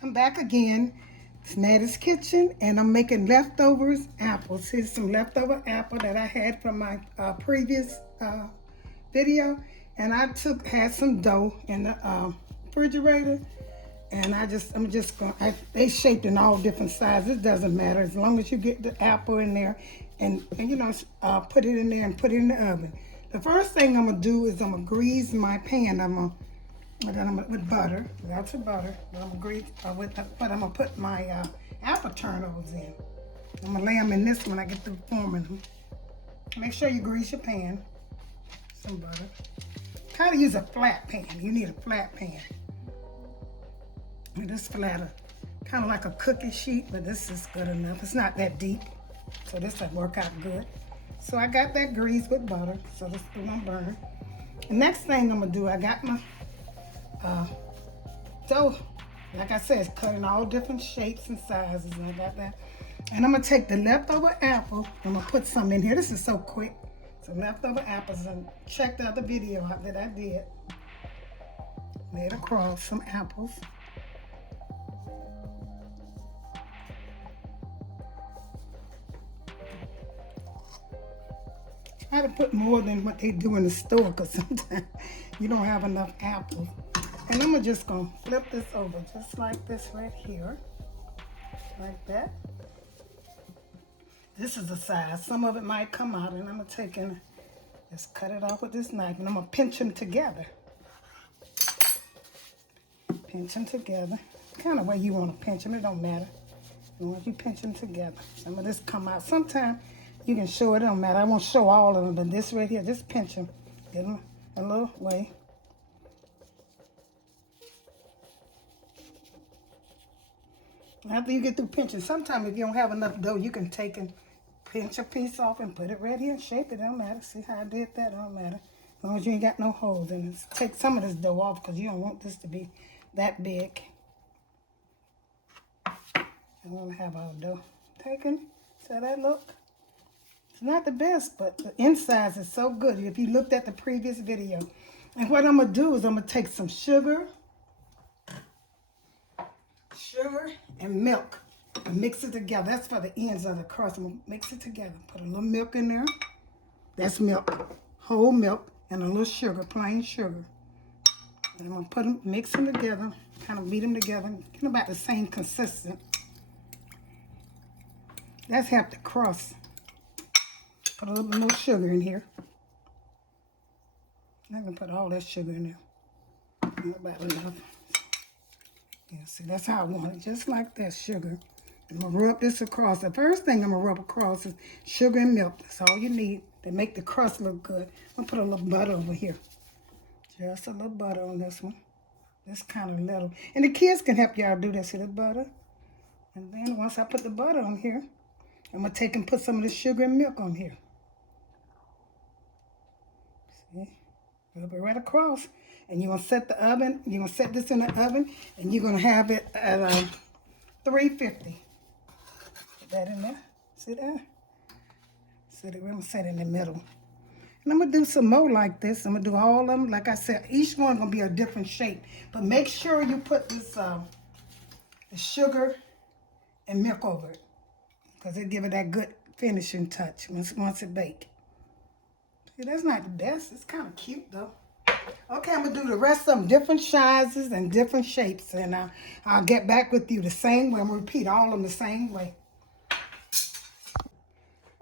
I'm back again. It's Mattie's Kitchen, and I'm making leftovers apples. Here's some leftover apple that I had from my previous video, and I had some dough in the refrigerator, and they shaped in all different sizes. It doesn't matter as long as you get the apple in there, and put it in there and put it in the oven. The first thing I'm gonna do is I'm gonna grease my pan. With butter, lots of butter. I'm gonna put my apple turnovers in. I'm gonna lay them in this when I get through forming them. Make sure you grease your pan. Some butter. Try to use a flat pan. You need a flat pan. And this flatter, kind of like a cookie sheet, but this is good enough. It's not that deep, so this will work out good. So I got that greased with butter, so this is gonna burn. The next thing I'm gonna do, I got my dough, like I said, it's cut in all different shapes and sizes, and I got that. And I'm gonna take the leftover apple, I'm gonna put some in here. This is so quick. So leftover apples, and check the other video out that I did. Laid across some apples. Try to put more than what they do in the store, because sometimes you don't have enough apples. And I'm just gonna flip this over just like this right here, like that. This is the size. Some of it might come out, and I'm gonna take and just cut it off with this knife, and I'm gonna pinch them together. Pinch them together. Kind of way you want to pinch them, it don't matter. As long as you pinch them together. Some of this come out. Sometimes you can show it don't matter. I won't show all of them, but this right here, just pinch them. Get them a little way. After you get through pinching, sometimes if you don't have enough dough, you can take and pinch a piece off and put it right here and shape it. Don't matter. See how I did that? Don't matter. As long as you ain't got no holes in it. Take some of this dough off because you don't want this to be that big. I want to have our dough taken. So that look. It's not the best, but the insides is so good if you looked at the previous video. And what I'm going to do is I'm going to take some sugar and milk and mix it together. That's for the ends of the crust. I'm going to mix it together. Put a little milk in there. That's milk, whole milk, and a little sugar, plain sugar. And I'm going to put them, mix them together, kind of beat them together, get them about the same consistency. That's half the crust. Put a little bit more sugar in here. I'm going to put all that sugar in there. About enough. Yeah, see, that's how I want it, just like that, sugar. I'm going to rub this across. The first thing I'm going to rub across is sugar and milk. That's all you need to make the crust look good. I'm going to put a little butter over here. Just a little butter on this one. This kind of little. And the kids can help y'all do this. See the butter? And then once I put the butter on here, I'm going to take and put some of the sugar and milk on here. See? A little bit right across. And you're going to set the oven, you're going to set this in the oven, and you're going to have it at 350. Put that in there. See that? See that? We're going to set it in the middle. And I'm going to do some more like this. I'm going to do all of them. Like I said, each one going to be a different shape. But make sure you put this the sugar and milk over it, because it'll give it that good finishing touch once it bakes. See, that's not the best. It's kind of cute, though. Okay, I'm going to do the rest of them, different sizes and different shapes, and I'll get back with you the same way. I'm going to repeat all of them the same way.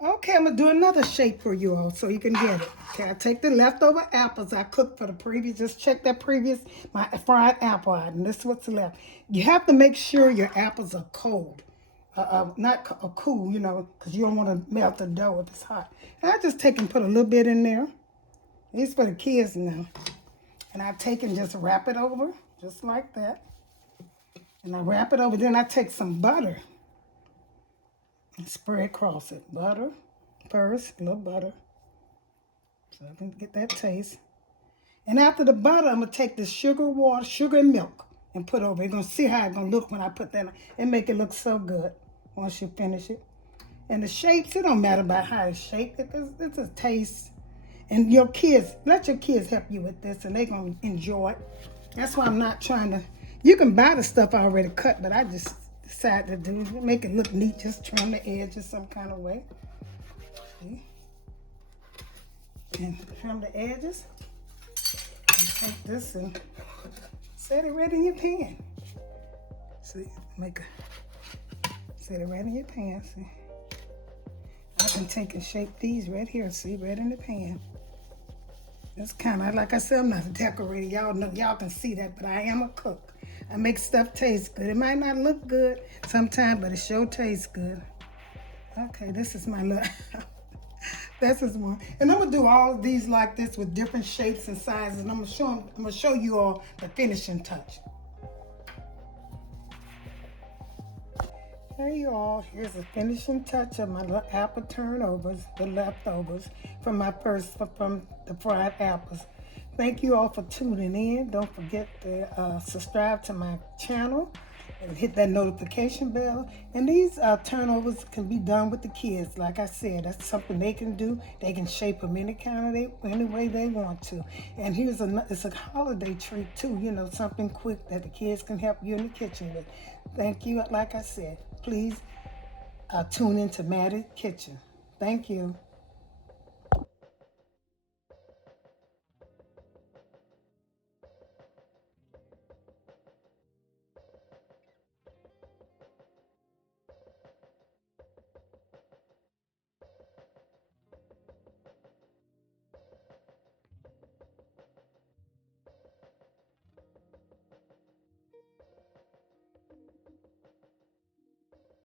Okay, I'm going to do another shape for you all so you can get it. Okay, I take the leftover apples I cooked for the previous, just check that previous, my fried apple out, and this is what's left. You have to make sure your apples are cold. Not cool, you know, because you don't want to melt the dough if it's hot. And I just take and put a little bit in there. It's for the kids now. And I take and just wrap it over, just like that. And I wrap it over. Then I take some butter and spread across it. Butter first, a little butter, so I can get that taste. And after the butter, I'm going to take the sugar and milk, and put over. You're going to see how it's going to look when I put that on. And make it look so good once you finish it. And the shapes, it don't matter about how it's shaped. It's a taste. And your kids, let your kids help you with this, and they're going to enjoy it. That's why I'm not trying to You can buy the stuff already cut, but I just decided to make it look neat. Just trim the edges some kind of way. See? And trim the edges. And take this and set it right in your pan. See, set it right in your pan. See, I can take and shape these right here. See, right in the pan. It's kind of like I said, I'm not a decorator. Y'all know, y'all can see that, but I am a cook. I make stuff taste good. It might not look good sometimes, but it sure tastes good. Okay, this is my little. This is one, and I'm gonna do all of these like this with different shapes and sizes. And I'm gonna show you all the finishing touch. Here you all. Here's the finishing touch of my little apple turnovers, the leftovers from from the fried apples. Thank you all for tuning in. Don't forget to subscribe to my channel and hit that notification bell. And these turnovers can be done with the kids. Like I said, that's something they can do. They can shape them any way they want to. And it's a holiday treat too. You know, something quick that the kids can help you in the kitchen with. Thank you. Like I said, please tune into Mattie's Kitchen. Thank you.